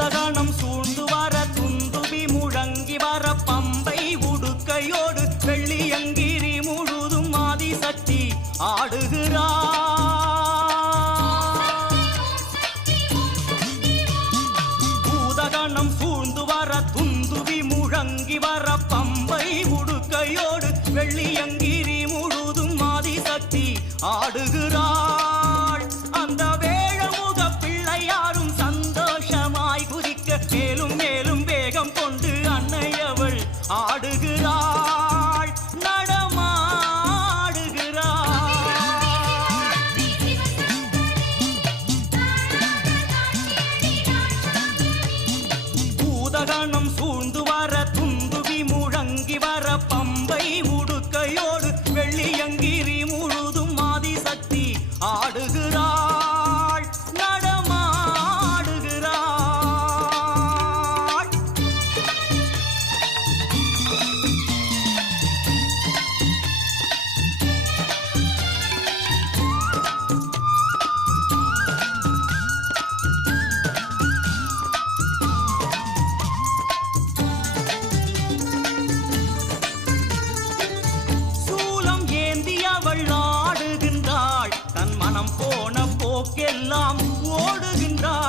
பூதகணம் சூழ்ந்து வர துந்துபி முழங்கி வர பம்பை உடுக்கையோடு வெள்ளியங்கிரி முழுதும் ஆதிசக்தி ஆடுகிறார். பூதகணம் சூழ்ந்து வர துந்துபி முழங்கி வர பம்பை உடுக்கையோடு வெள்ளியங்கிரி முழுதும் ஆதிசக்தி ஆடுகிறாள். அந்த வேழமுக பிள்ளையாரும் சந்தோஷமாய் குதிக்க மேலும் மேலும் வேகம் கொண்டு அன்னையவள் ஆடுகிறாள், நடமாடுகிறாள். பூதகணம் சூழ்ந்து வர துந்துபி முழங்கி வர பம்பை உடுக்கையோடு வெள்ளியங்கிரி முழுதும் ஆதிசக்தி ஆடுகிறாள், நடமாடுகிறாள். சூலம் ஏந்தியவள் ஆடுகின்றாள், தன் மனம் போன போக்கெல்லாம் ஓடுகின்றாள்.